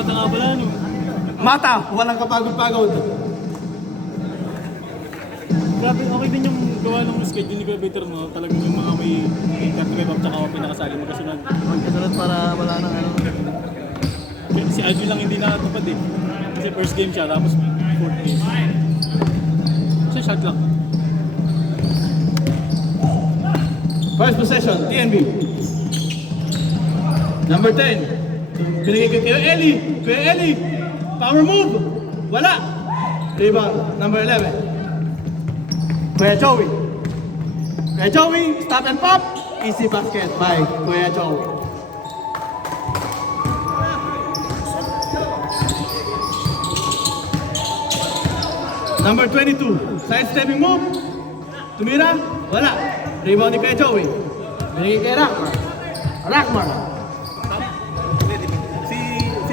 mata nga pala, no? Mata, walang kapagod-pagod. Grabe, okay din yung gawa ng schedule ni Kuya Victor, no? Talagang yung mga may kartibay tsaka pinakasali magkasunod. Magkasunod para wala nang ano. Si Alvin lang hindi nakatupad eh. Kasi first game siya, tapos fourth game. Kasi shot lang. First possession, TNB. Number 10. Binigay kay Kuya Eli. Kuya Eli. Power move. Wala. Rebound. Number 11. Kuya Joey. Kuya Joey. Stop and pop. Easy basket by Kuya Joey. Number 22. Side stepping move. Tumira. Wala. Rebound ni Kuya Joey. Binigay kay Rockmar. Rockmar. Si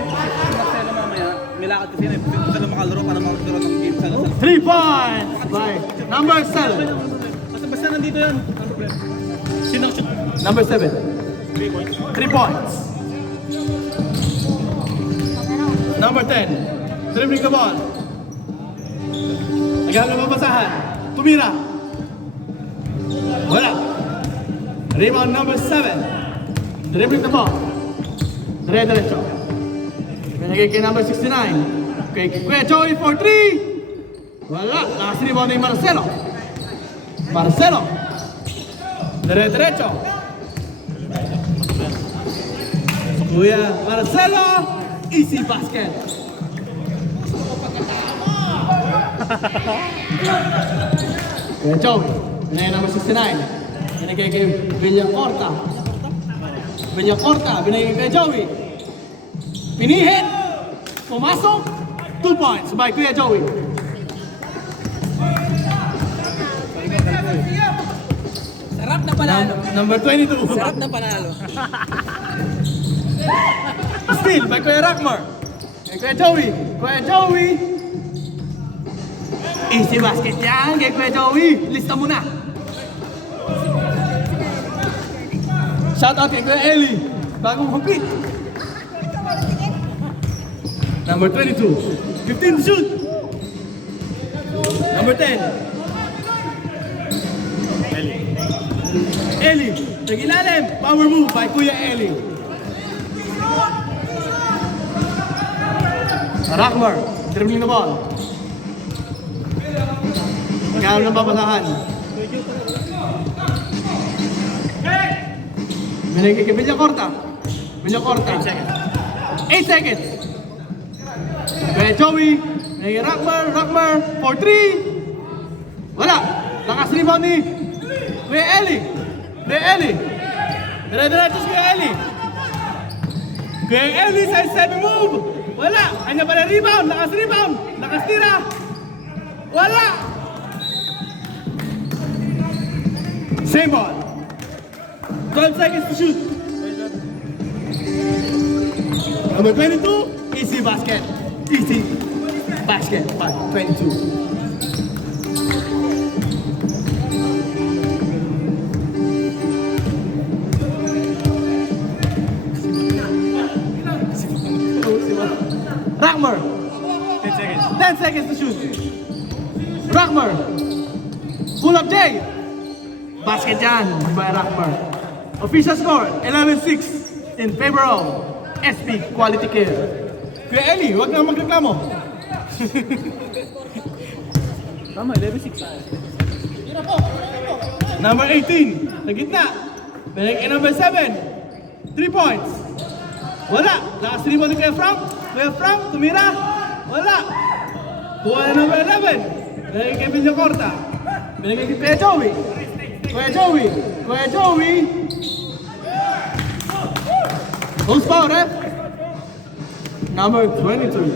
Marcelo mamaya, nilakad kasi na yung sila makalaro para makalaro ng game sa Lasal. 3 points by number 7. Basta nandito yan. Sino ang shoot? Number 7. 3 points. 3 points. Number 10. Dribbling the ball. Naghahanap ng mabasahan. Tumira. Wala. Rebound number 7. Dribbling the ball. Dire-diretso. Binigay kay number 69. Kay Kuya Joey for 3. Wala. Last rebound ni Marcelo. Marcelo. Dire-diretso. Kuya Marcelo. Easy basket. Kuya Joey. Binigay number 69. Binigay kay Villacorta. Villacorta. Binigay kay Joey. Pinihit. Pumasok. 2 points by Kuya Joey. Sarap na panalo. Number 22. Sarap na panalo. Steal by Kuya Rockmar. Kay Kuya Joey. Kuya Joey. Easy basket yan kay Kuya Joey. Lista mo na. Shoutout kay Kuya Eli. Bagong complete. Number 22. 15 to shoot. Number 10. Eli. Nagilalim. Power move by Kuya Eli. Rockmar. Dribbling the ball. Magkano ng babasahan. Binigay kay Villacorta. Villacorta. 8 seconds. Kuya Joey. Binigay Rockmar. Rockmar for 3. Wala. Lakas rebound ni Kuya Eli. Kuya Eli. Dire-diretso si Kuya Eli. Kuya Eli sa 7 move. Wala. Kanya pala rebound. Lakas rebound. Lakas tira. Wala. Same ball. 12 seconds to shoot. Number 22, easy basket. Easy basket by 22. Rockmar. 10 seconds. 10 seconds to shoot. Rockmar. Pull up J. Basket yan by Rockmar. Official score, 11-6 in favor of SP Quality Care. Kuya Eli, huwag kang magreklamo. Tama, 11-6. Number 18, sa gitna. Binigay kay number 7. 3 points. Wala. Lakas rebound ni Kuya Frank. Kuya Frank, tumira. Wala. Kuha na number 11. Binigay kay Villacorta. Binigay kay Kuya Joey. Kuya Joey. Kuya Joey. Who's foul, ref? Number 22.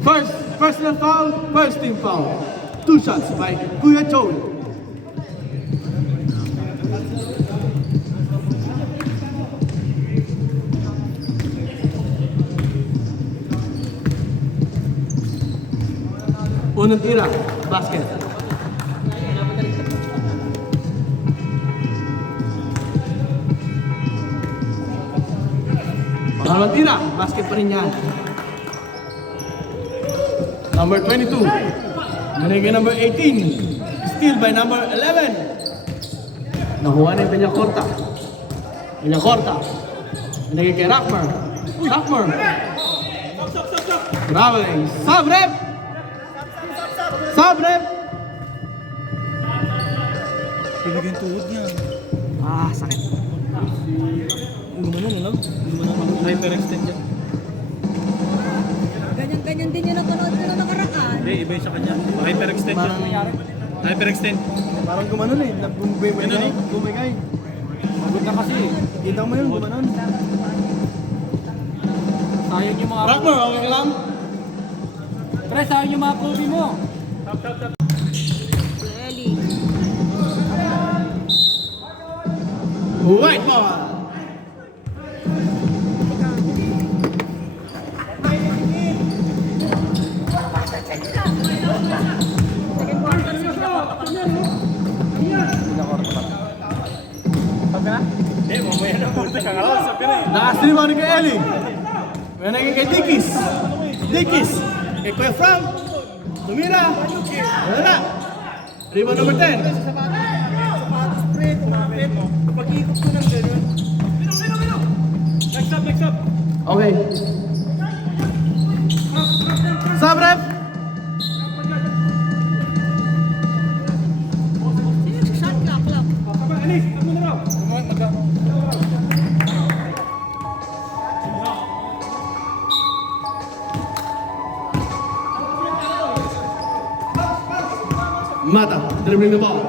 First personal foul, first team foul. 2 shots by Kuya Joey. Unang tira, basket. Dalawang tira, basket pa rin yan. Number 22. Binigay number 18. Steal by number 11. Nakuha na yung Peñacorta. Peñacorta. Binigay kay Rockmer. Rockmer. Grabe. Sub-rep. Sub-rep. Pinag yung tuhod niya. Ah, sakit. Gumanon, alam? Gumanon. Hyperextend yan. Ganyan-ganyan din yung napanood ko na nakaraan. Hindi, iba yung sa kanya. Hyperextend yun. Hyperextend. Parang gumanon eh. Bumigay. Ganun eh. Bumigay. Magod na kasi. Kita mo yun, gumanon. Sayang yung mga... Rockmer, okay ka lang? Pre, sayang yung mga Kobe mo. Eli. White ball. Second quarter na siya. Eh, mamaya na. Punta ka nga. Sabi ka na eh. Nakastribaw ni kay Ellie. May naging kay Dickies. Dickies. Kay Kuya Frank. Tumira. Wala. Rebound number 10. Pag-iikot ko ng gano'n. Next up, next up. Okay. Sub rep. Shot clock lang. Alis, ako na raw. Mata, dribbling the ball.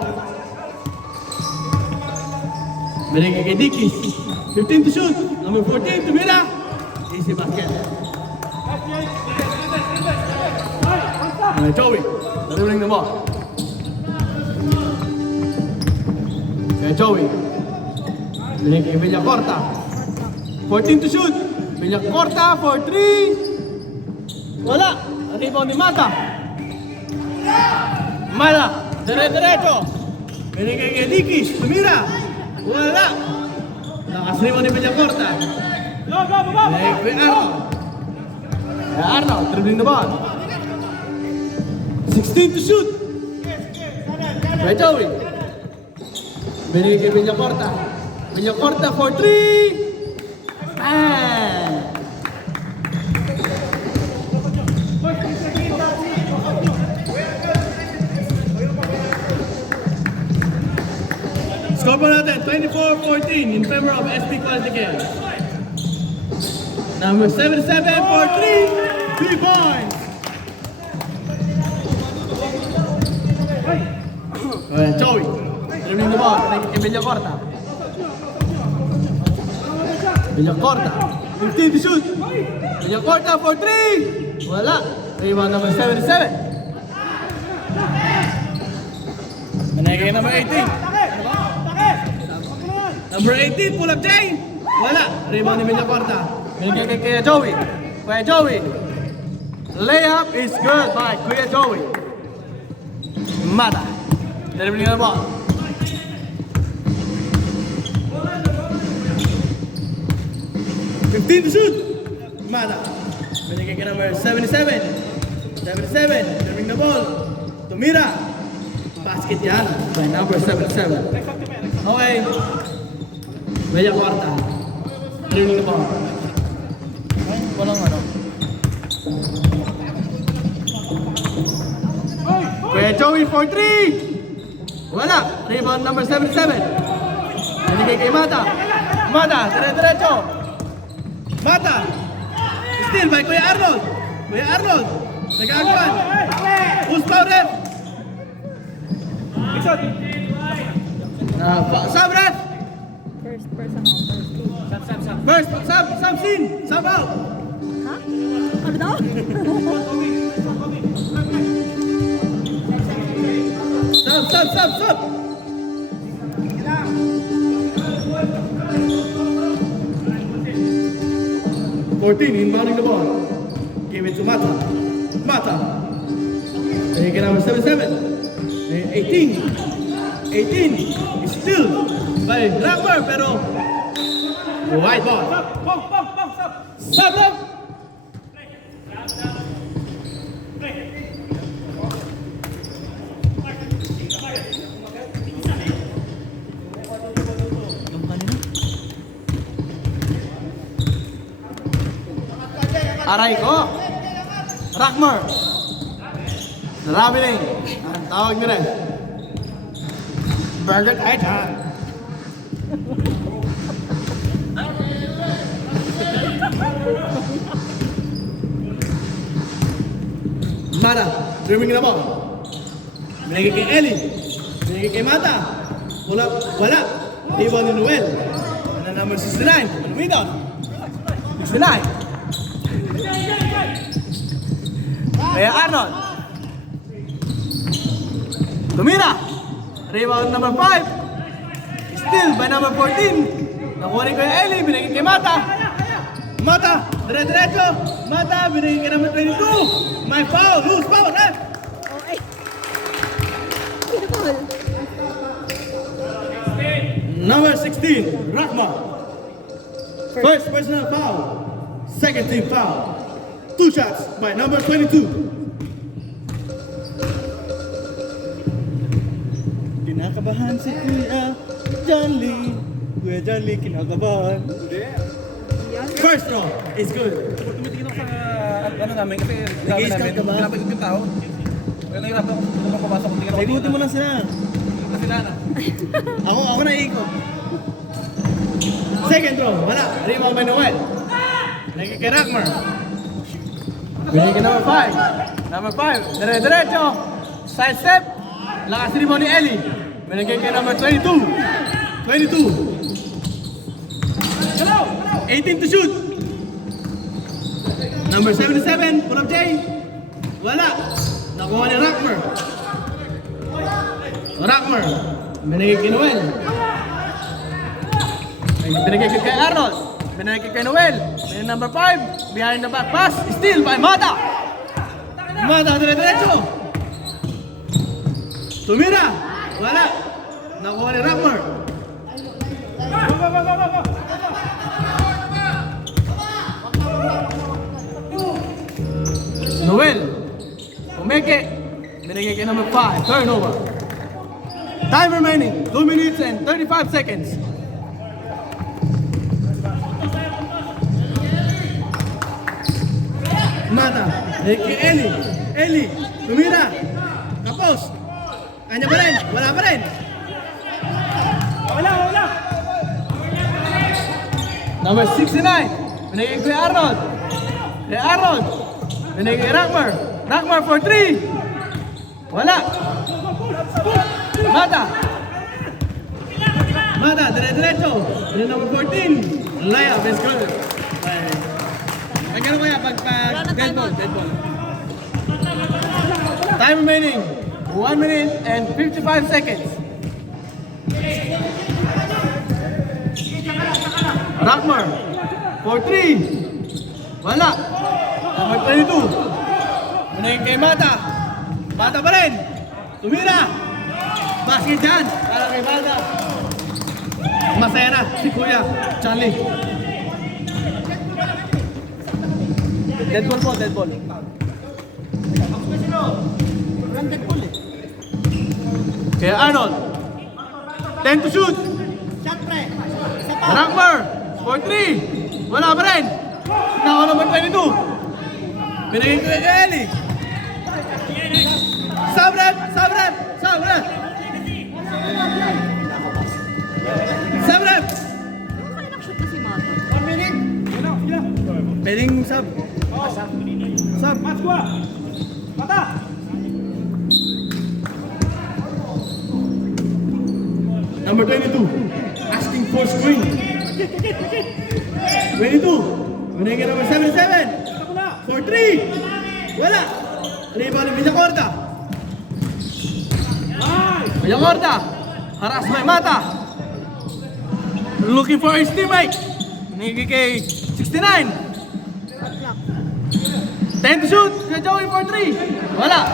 Binigay kay Dickies. 15 to shoot. Number 14, tumira. Easy basket. Joey, dribbling the ball. Kay Joey. Binigay kay Villacorta. 14 to shoot. Villacorta for 3. Wala. Ang rebound ni Mata. Mata, dire-diretso. Binigay kay Dickies, tumira. Wala. Nakasriwa ni Villacorta. Go, go, go, go. Binigay kay Arnold. Kay Arnold, dribbling the ball. 16 to shoot. Kay Joey. Binigay kay Villacorta. Villacorta for 3. Ah. Score po natin, 24-14 in favor of SP Quality Games. Number 77 for 3 points. Joey, dribbling the ball, kay Villacorta. Villacorta, 15 to shoot. Villacorta for 3. Wala. Rebound number 77. Managay number 18. Number 18, pull up Jane. Wala. Rebound ni Villacorta. Binigay kay Joey. Kuya Joey. Layup is good by Kuya Joey. Mata. Dribbling the ball. To shoot. Mata. Binigay kay number 77. 77. Dribbling the ball. Tumira. Basket yan by number 77. Okay. Villacorta. Dribbling the ball. Walang ano. Kuya Joey for 3. Wala. Rebound number 77. Binigay kay Mata. Mata, dire-diretso. Mata. Steal by Kuya Arnold. Kuya Arnold. Nag-aagawan. Who's foul ref? Sub ref. First personal. First, sub scene. Sub out. Ha? Ano daw? Sub. 14, inbounding the ball. Give it to Mata. Mata. Take it number 77. 18. 18 is still by Rapper, pero white ball. Sabrap! Aray ko! Rockmore! Traveling! Ang tawag nila. Burger Titan! Mata, dreaming na mo. Binigay kay Ellie. Binigay kay Mata. Wala. Iwan ni Noel. Ano number 69? Almeida. 69. Kaya Arnold. Tumira. Rebound number 5. Still by number 14. Nakuha rin kay Ellie. Binigay kay Mata. Mata. Dire-diretso. Mata. Binigay kay number 22. My foul. Loose foul. Ref. Oh, ay. Pinapal. Number 16. Rahma. First personal foul. Second team foul. 2 shots by number 22. Kinakabahan si Kuya John Lee. Kuya John Lee, kinakabahan. First throw is good. Tumitingin ako sa ano namin kasi Nag-i-scout ka ba? pinapagod yung tao. Kaya nahirapan ako naman pumasok kung tingin ako. Ikutin mo lang sila. Kasi na. Ako na ikot. Second throw, wala. Rebound by Noel. Naging kay Rockmore. Binigay kay number 5. Number 5, dire-diretso. Side step. Lakas rebound ni Ellie. Binigay kay number 22. 22. 18 to shoot. Number 77, pull up J. Wala. Nakuha ni Rockmore. Rockmore. Binigay kay Noel. Binigay kay Arnold. Binigay kay Noel. Binigay number 5. Behind the back pass. Steal by Mata. Mata, dire-diretso. Tumira. Wala. Nakuha ni Rockmore. Noel. Umeke. Binigay kay number 5. Turnover. Time remaining. 2 minutes and 35 seconds. Mata. Kay Ellie. Ellie. Tumira. Kapos. Kanya pa rin. Wala pa rin. Wala. Number 69. Binigay kay Arnold. Kay Arnold. Binigay kay Rockmore. Rockmore for 3. Wala. Mata. Mata, dire-diretso. Binigay number 14. Layup is good. Magkano kaya pag dead ball? Time remaining. 1 minute and 55 seconds. Rockmore. For 3. Wala. Number 22. Binigay kay Mata. Mata pa rin. Tumira. Basket dyan. Para kay Mata. Masaya na si Kuya Charlie. Dead ball po, dead ball. Kaya Arnold. 10 to shoot. Rockmore. For 3. Wala pa rin. Naka number 22. Binigay ko kay Ellie. Sabret! Sabret! Sabret! Sabret! Kaya nakashoot na si Mata. Pwedeng sub. Sub. Number 22. Asking for screen. 22. Binigay ka number 77. For 3. Wala. Rebound ni Villacorta. Villacorta. Harass by Mata. Looking for his teammate. Binigay kay 69. 10 to shoot. Kay Joey for 3. Wala.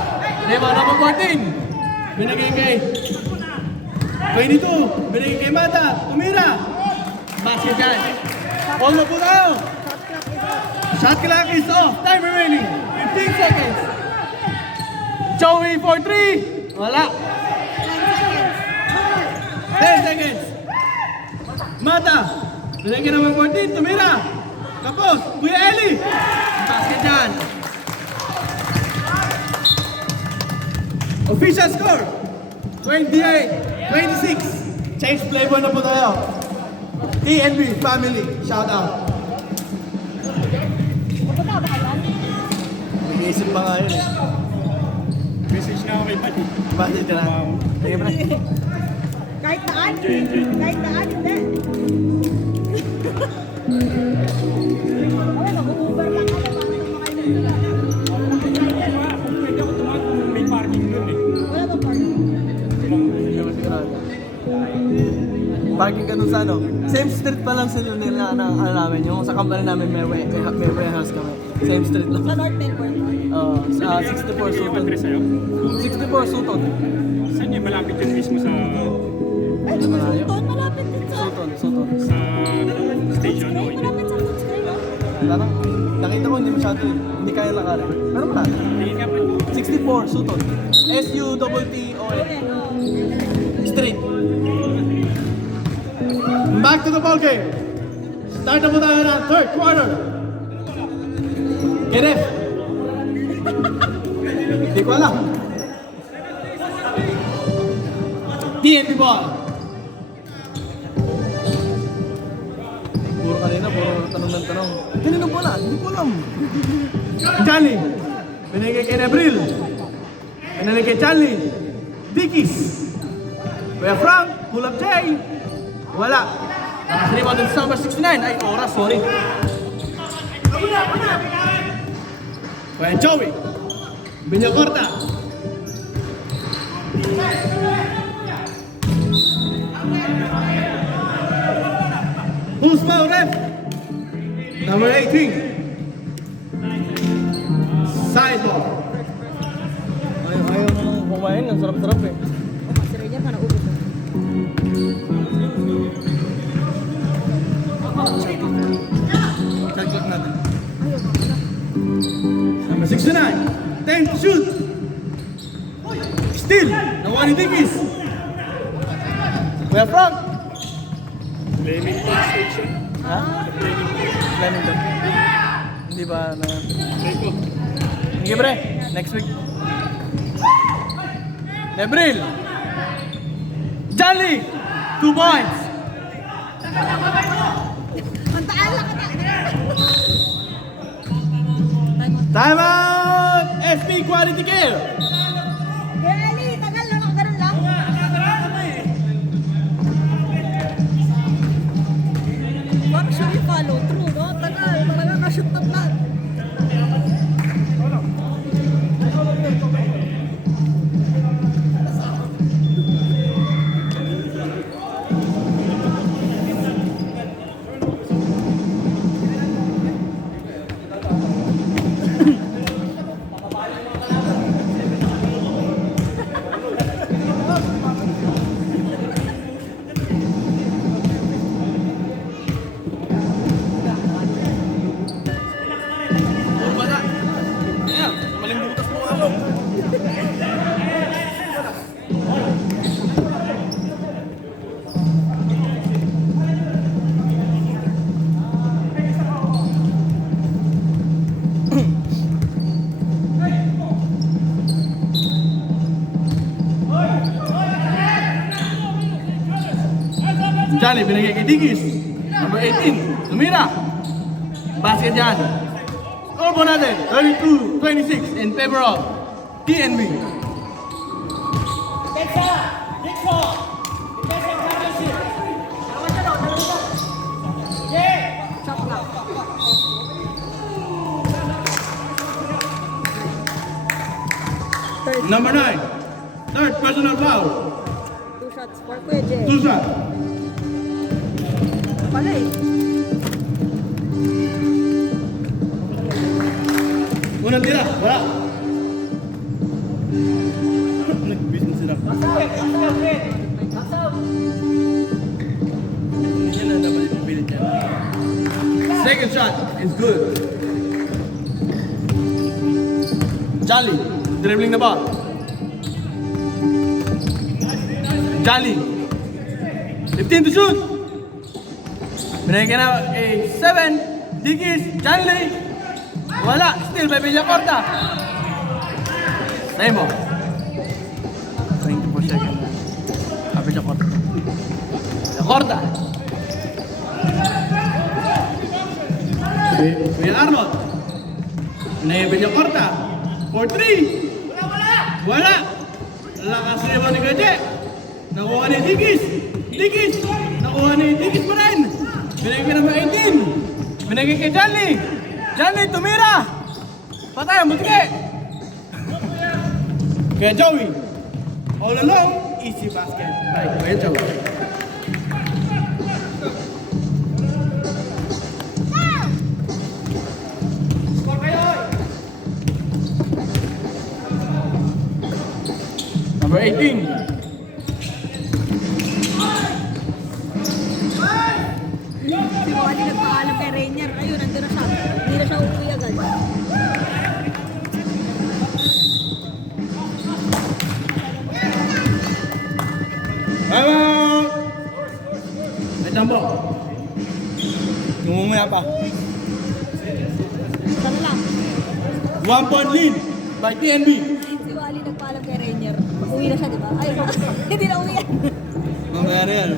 Rebound number 14. Binigay kay 22. Binigay kay Mata. Tumira. Basket yan. All na po tayo. Shot clock is up. Shot clock is off. Time remaining. 15 seconds. Joey for 3. Wala. 10 seconds. Mata. Binigyan naman 14. Tumira. Tapos, Kuya Eli. Basket dyan. Official score. 28-26. Change playboy na po tayo. TNB family. Shout out. Nag-iisip pa nga yun eh. Message na ako kay Buddy. Bakit ka na? Sige pre. Kahit naan? Enjoy. Kahit naan, hindi. Wala, mag-uber lang ka na. Pwede ako tumakbo kung may parking doon eh. Wala bang parking? Hindi ko sigurado. Parking ka dun sa ano? Same street pa lang sa nila na ano namin. Yung sa company namin may warehouse kami. Same street lang. Sa North Melbourne. Sa 64 Yung Sutton. address sa'yo? 64 Sutton. Saan yung malapit yun mismo sa Ay, Sutton, malapit din sa... Sutton. sa station? Ay, O hindi? malapit sa Footscray, no? Parang nakita ko hindi masyado eh. Hindi kaya lakarin. Pero malapit. Tingin nga pa. 64 Sutton. S-U-T-T-O-N. Street. Back to the ball game. Start na po tayo ng third quarter. Geref. Hindi ko alam. TNT ball. Puro kanina, puro tanong ng tanong. Kanina bola? Hindi ko alam. Johnny. Binigay kay Nebril. Binigay kay Charlie. Dickies. Kuya Frank. Pull up Jay. Wala. Nakasalimutan din sa number 69. Ay, oras, sorry. Kuya Joey. Binyakorta. Who's foul, ref? Number 18. Sideball. Ayaw mo nang kumain. Ang sarap-sarap eh. O, masira niya pa na ubo ko. Calculate natin. Ayaw, makaka. Number 69. 10 to shoot. Still. Nakuha ni Dickies. Kuya Frank. Flemington Station. Ha? Flemington. Hindi ba na... Eko. Sige pre, next week. Nebril. Jolly. 2 points. Mantaan lang ka na. Time out! SP Quality Care. Kuya Eli, tagal lang ako ganun lang. Actually, follow through, no? Tagal, talaga ka-shoot na plan. Maling butas mo ako. Johnny, binigay kay Dickies. Number 18, Sumira. Basket dyan. Score po natin, 32-26 in favor of TNB. Shot lang. Number 9, third personal foul. 2 shots for Kuya Jay. 2 shots. Pala eh. Unang tira, wala. Nag-business sila. Second shot is good. Jolly, dribbling the ball. Jolly, 15 to shoot. Binigyan na 7. Digis, Jolly. Wala, still by Villacorta. Time mo. 24 seconds. Villacorta. Villacorta. Kuya Arnold. Binigyan Villacorta. For 3. Wala. Lakas niya ni Gaje. Nakuha ni Digis. Digis. Nakuha ni Digis pa rin. Binigyan naman 18. Binigyan kay Johnny. Johnny, tumira. Patay, mutike. Kaya Joey. All along, easy basket. Right, kaya Joey. Score kayo. Number 18. Si Wally nagpaalam kay Rainier. Ayun, nandun na siya. Hindi na siya uuwi agad. May tambo. Numumaya pa. Sana lang. 1 point lead by TNB. Si Wally nagpaalam kay Rainier. Uwi na siya, di ba? Ay, hindi na uwi yan. Mamaya na yan.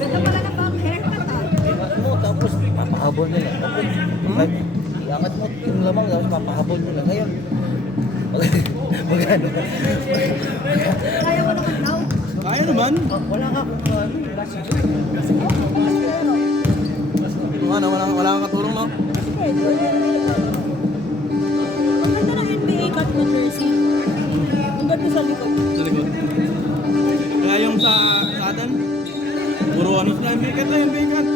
Ganda pala na bang haircut ah. mo, tapos papahabol nila. Iangat mo yung lamang, tapos papahabol nila. Ngayon, magano? Kaya mo naman daw. Kaya naman. Wala nga kung ano. Wala kang katulong, no? Ang ganda ng NBA cut mo jersey. Ang ganda sa likod. Sa likod. Kaya yung sa atin, puro ano sila, yung bigat na yung bigat.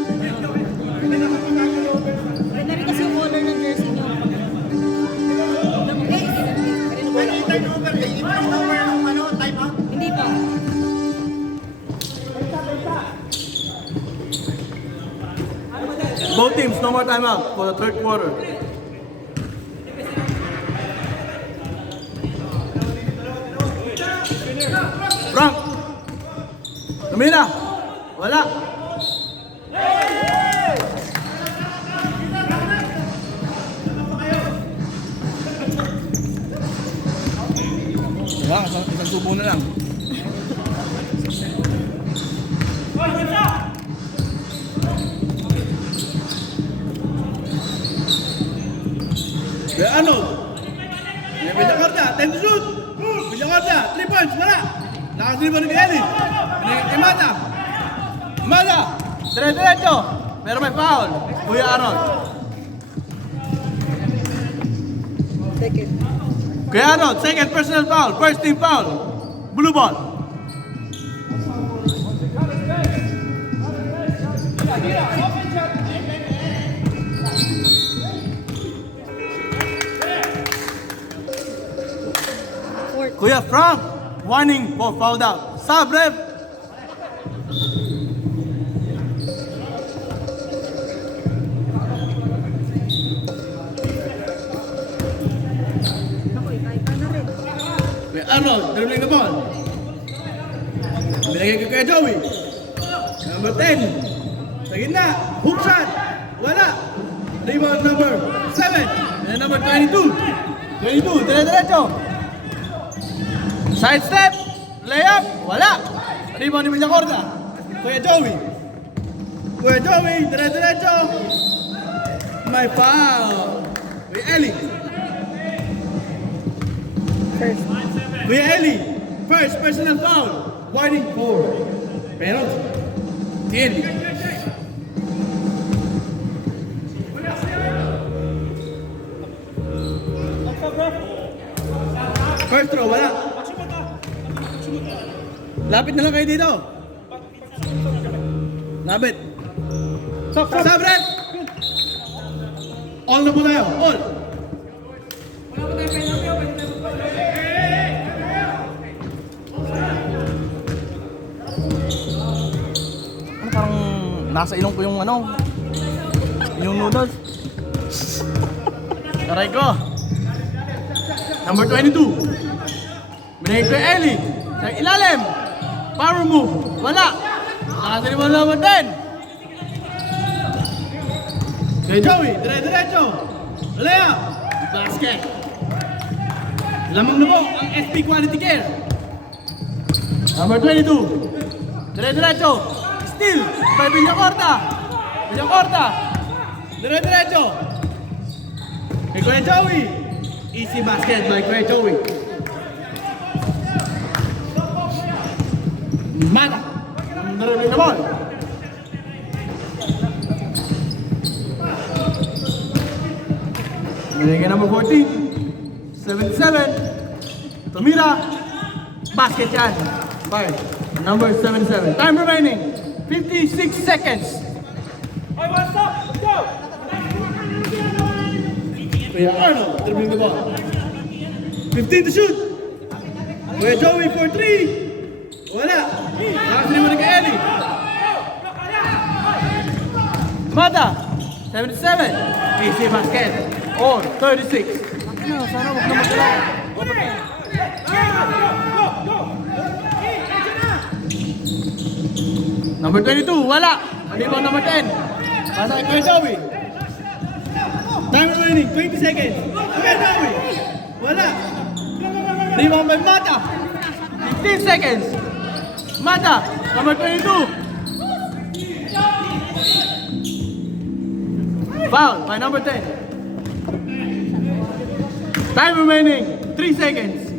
Ganda rin kasi yung color ng jersey nyo. Hindi pa. Both teams, no more timeout for the third quarter. Frank! Tumila! Wala! Wala, isang tubo na lang. Kaya Arnold. May Villacorta, 10 to shoot. Villacorta, 3 points, wala. Nakasilipan ni Eli. Kay Mata. Mata, dire-diretso. Pero may foul. Kuya Arnold. Second. Kuya Arnold, second personal foul. First team foul. Blue ball. Fourth. Kuya Frank, warning for foul out. Sub ref. Ako, kahit na rin. Kuya Arnold, dribbling the ball. Binigay ko kay Joey. Number 10. Sa gitna, hook shot. Wala. Rebound number 7. And number 22. 22, dire-diretso. Side step. Layup. Wala. Rebound ni Villacorta. Kuya Joey. Kuya Joey, dire-diretso. May foul. Kuya Eli. First. Kuya Eli. First personal foul. Warning 4. Penalty. TNB. First throw, wala. Lapit na lang kayo dito. Lapit. Sabret! All na po tayo. All. Ano parang Nasa ilong ko yung ano, yung noodles. Aray ko. Number 22. Binigay ko yung Ellie. Sa ilalim. Power move. Wala. Nakasin mo naman din. Kay Joey. Dire-diretso. Layup. Basket. Lamang na po ang SP Quality Care. Number 22. Dire-diretso. Steal. By Villacorta. Villacorta. Dire-diretso. Kay Kuya Joey. Easy basket by Kuya Joey. Mata. Dribbling the ball. Binigay number 14. 77. Tumira. Basket yan. By number 77. Time remaining. 56 seconds. Kuya Arnold, dribbling the ball. 15 to shoot. Kuya Joey for 3. Wala. Nakasin mo ni kay Ellie. Mata, 77. Easy basket. Or 36. Sana huwag na magdala. Number 22, wala. Rebound number 10. Pasa kay Kuya Joey. Time remaining, 20 seconds. Kuya Joey. Wala. Rebound by Mata. 15 seconds. Mata, number 22. Foul by number 10. Time remaining, 3 seconds.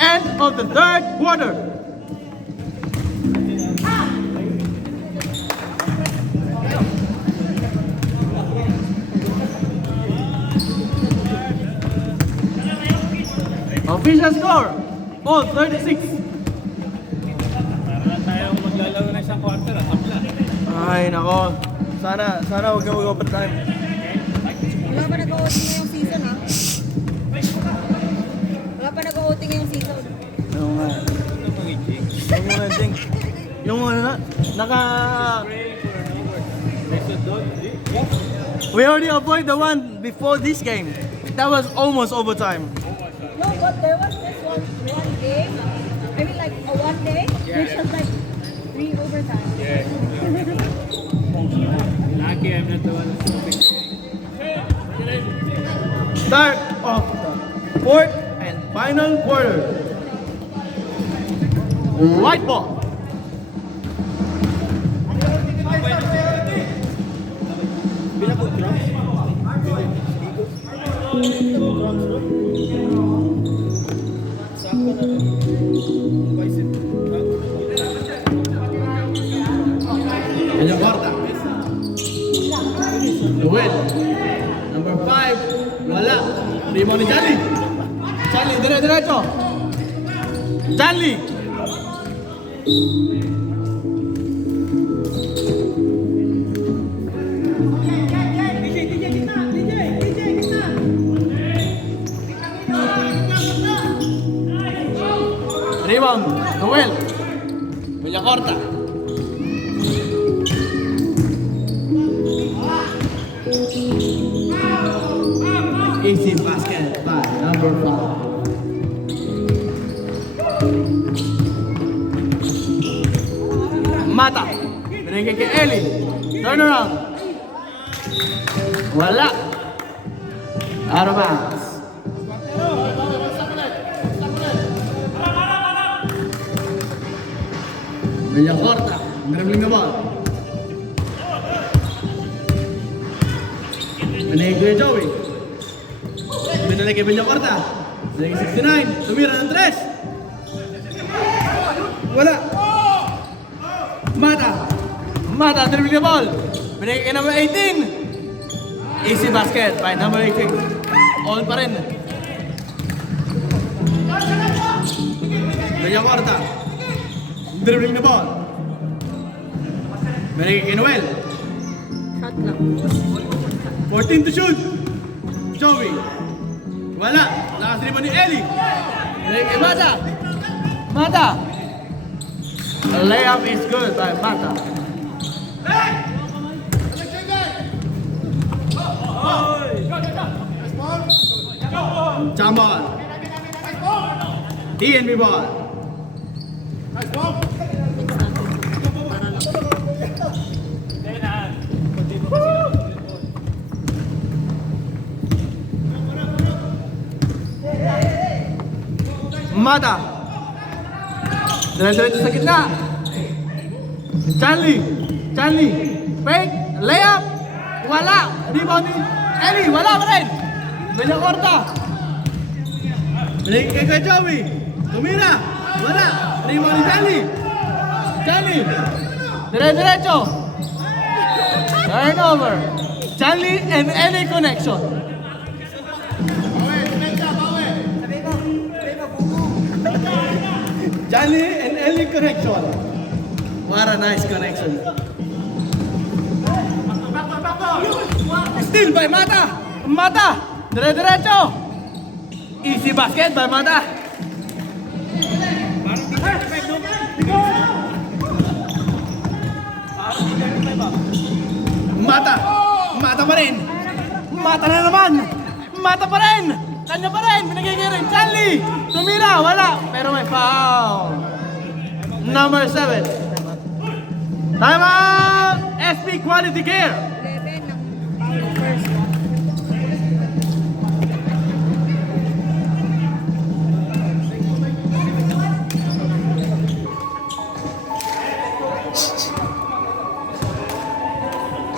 End of the third quarter. Official score, all 36. Para tayong maglalaro na isang quarter at tapla. Ay, nako. Sana huwag na mag-overtime. Wala pa nag-OT ngayong season, ha? Wala pa nag-OT ngayong season. Oo nga. Huwag mo na, Jing. Yung ano na, We already avoid the one before this game. That was almost overtime. No, but there was this one game. I mean, like a one day, which was like 3 overtime. Lucky I'm not the one who's Start of the fourth and final quarter. White ball. Villacorta. Luwet. Number 5. Wala. Rebound ni Charlie. Charlie, dire-diretso. Charlie. Rebound. Noel. Villacorta. Easy basket by number 5. Mata. Binigay kay Ellie. Turn around. Wala. Out of bounds. Villacorta. Dribbling the ball. Binigay kay Joey. Binigay kay Villacorta. Binigay 69. Tumira ng 3. Wala. Mata. Mata, dribbling the ball. Binigay kay number 18. Easy basket by number 18. All pa rin. Villacorta. Dribbling the ball. Binigay kay Noel. Shot lang. 14 to shoot. Joey. Wala. Lakas rin mo ni Ellie. Binigay kay Mata. Mata. A layup is good by Mata. Jump ball. DNB ball. Mata. Diretso sa gitna. Chanli. Fake. Layup. Wala. Rebound ni Eli. Wala pa rin. Medyo korta. Balik kay Joey. Tumira. Wala. Rebound ni Chanli. Diretso. Turnover. Chanli and Eli connection. Chanli and Eli connection. What a nice connection. Steal by Mata. Diretso. Easy basket by Mata. Mata pa rin. Mata na naman. Mata pa rin. Kanya pa rin. Pinagigirin. Chanli. Tumira. Wala. Pero may foul. Number 7. Time out. SP Quality Care. 11 ng first.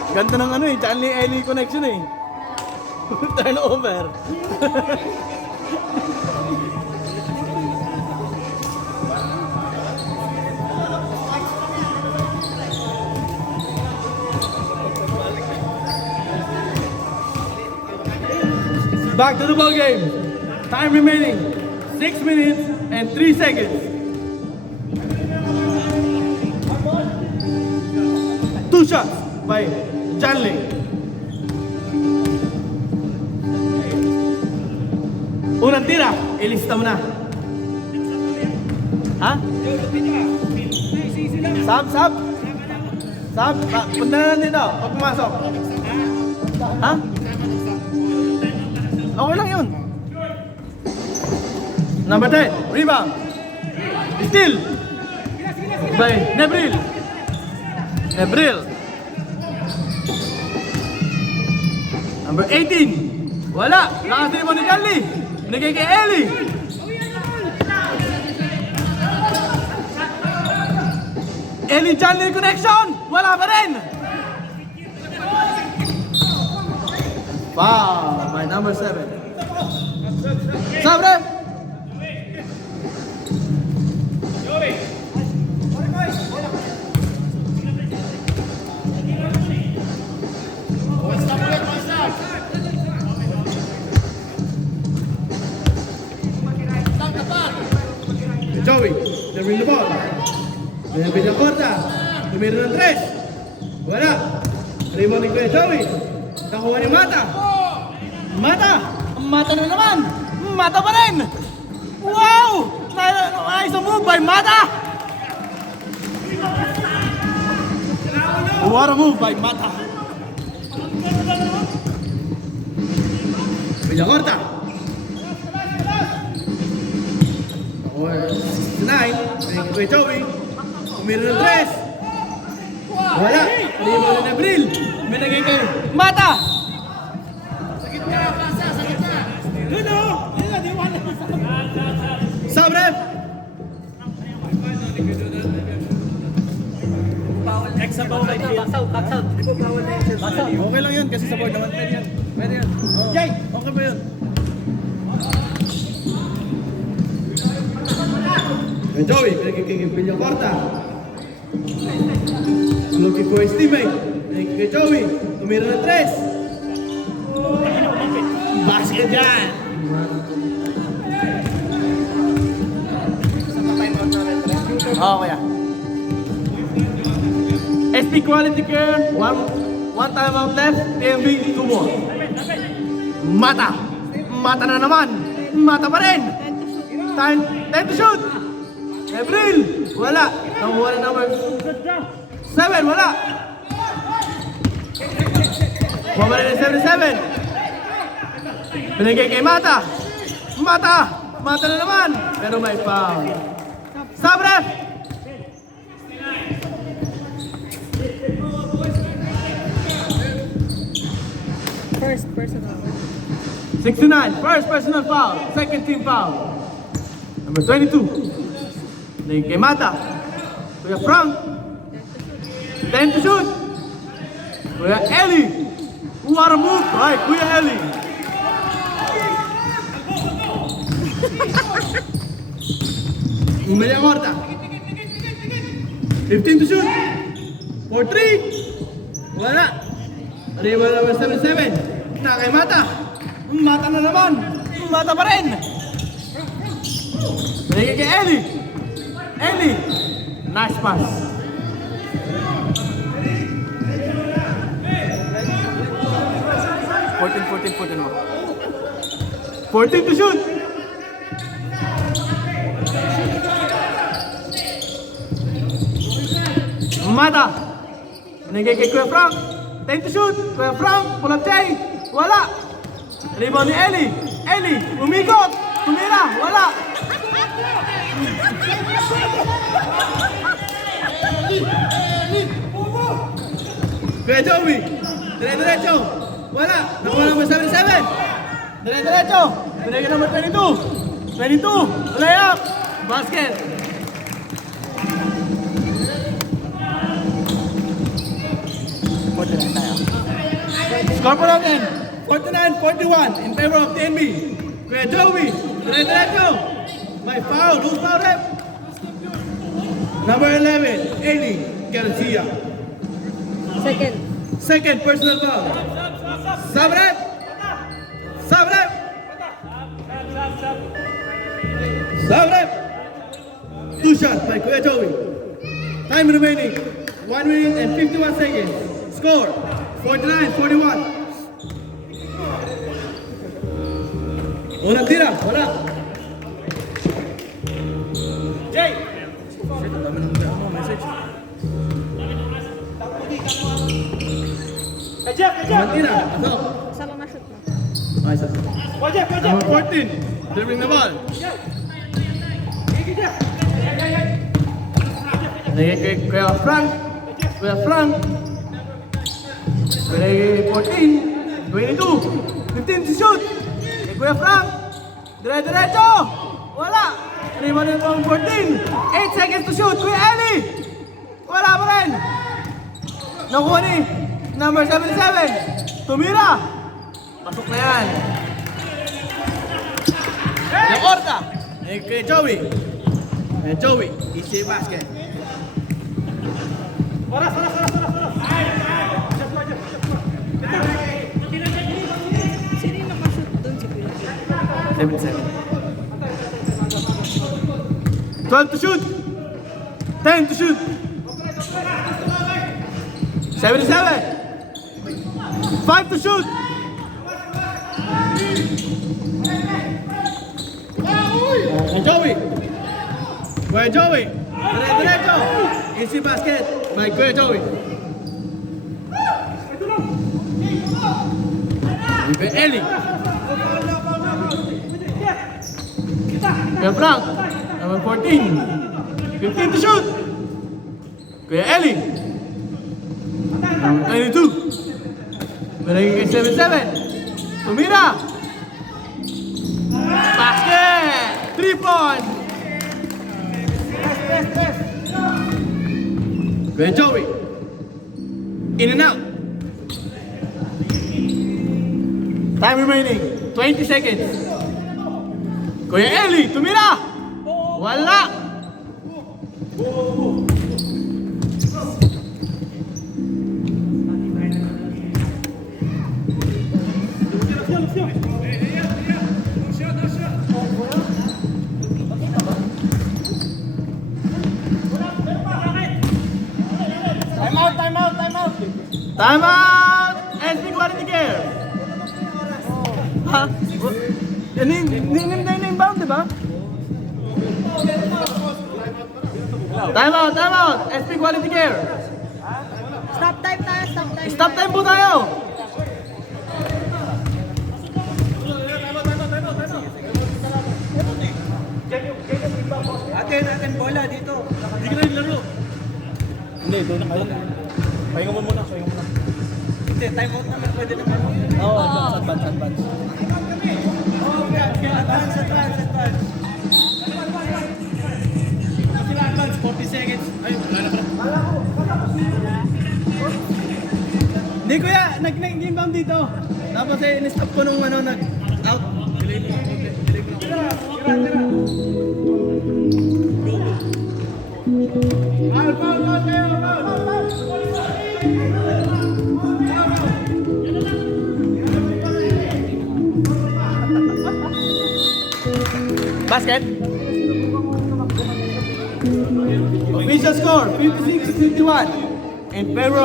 Ganda ng ano eh. Chanli Eli connection eh. Turnover. Back to the ball game. Time remaining 6 minutes and 3 seconds. 2 shots by Chanli. Unang tira, ilista mo na. Ha? Sab. Punta na lang dito, pag pumasok. Ha? Okay lang yun. Number 10, rebound. Steal. By Nebril. Number 18. Wala. Nakasiri mo ni Chanli. Binigay kay Eli. Eli Chanli connection. Wala pa rin. Wow. My number 7. Sabre. Joey, nabring the ball. Pinapit ang korta. Tumira ng 3. Wala. Rebound ni Kuya Joey. Nakuha ni Mata. Mata na naman. Mata pa rin. Wow! Nice move by Mata. What a move by Mata. Pinapit ang korta. 9, kay Joey. Tumira ng 3. Wala. Rebound ni Nebril. Binigay kay Mata. Sabre. Okay lang yun kasi sa board naman. Pwede yan. Jay! Okay ba yun? Kay Joey, pinagkikingin Villacorta. Looking for his teammate. Kay Joey, tumira ng 3. Basket yan! Okay ah. SP Quality Care, one time out left, TMB, 2 more. Mata na naman. Mata pa rin. Time to shoot. Abril! Wala. Nakuha rin number 7. Wala. Bumalik na 77. Binigay kay Mata. Mata na naman. Pero may foul. Stop, ref! First personal. 69. First personal foul. Second team foul. Number 22. Binigay kay Mata. Kuya Frank. 10 to shoot. Kuya Eli. What a move by Kuya Eli. Umelia Horta. 15 to shoot. For 3. Wala. Arriba number 77. Na kay Mata. Mata na naman. Mata pa rin. Binigay kay Eli. Eli. Nice pass. 14 mo. 14 to shoot. Mata. Binigay kay Kuya Frank. 10 to shoot. Kuya Frank, pull up Jay. Wala. Rebound ni Eli. Eli, umikot. Tumira. Wala. Kuya Joey. Dire-diretso. Wala. Nakuha number 77. Dire-diretso. Binigay number 22. 22. Layup. Basket. Score po natin. 49-41 in favor of TNB. Kuya Joey. Dire-diretso. May foul. Who's foul rep? Number 11. Eli Garcia. Second. Second personal foul. Sabrep. Sabrep. Sabrep. 2 shots by Kuya Joey. Time remaining. 1 minute and 51 seconds. Score 49-41. Unang tira. Wala. Jay. Unang tira. Pasok. Isa lang na shoot mo. Nice. Number 14. Dribbling the ball. Kuya Frank. Kuya Frank. Kuya 14. 22. 15 to shoot. Kuya Frank. Dire-diretso. Wala. Rebound ng 14. 8 seconds to shoot. Kuya Eli. Wala pa rin. Nakuha ni number 77. Tumira. Pasok na yan. Yung Horta. Kay Joey. Joey. Easy basket. Sino yung nakashoot doon si Kuya? 12 to shoot. 10 to shoot. 77. 5 to shoot. Joey. Kuya Joey. Diretso. Easy basket by Kuya Joey. Kuya Eli. Kuya Frank. Number 14. 15 to shoot. Kuya Eli. Number 22. Binigay kay 77. Tumira. Basket. 3 points. Kuya Joey. In and out. Time remaining. 20 seconds. Kuya Eli, tumira! Wala! Time out! SB Quality Care! Ha? Yan yung inbound, di ba? Time out! SP Quality Care! Stop time tayo, stop time. Stop time po tayo! Atin bola dito. Hindi ka na naglaro. Hindi, doon na kayo. Pahinga mo muna, pahinga mo muna. Hindi, time out naman. Pwede naman. Oo, advance. Advance. Sila advance, 40 seconds. Ay, wala na pala. Hindi kuya, nag-game bomb dito. Tapos in-stop ko nung nag-out. Basket. Official score, 56-51 in favor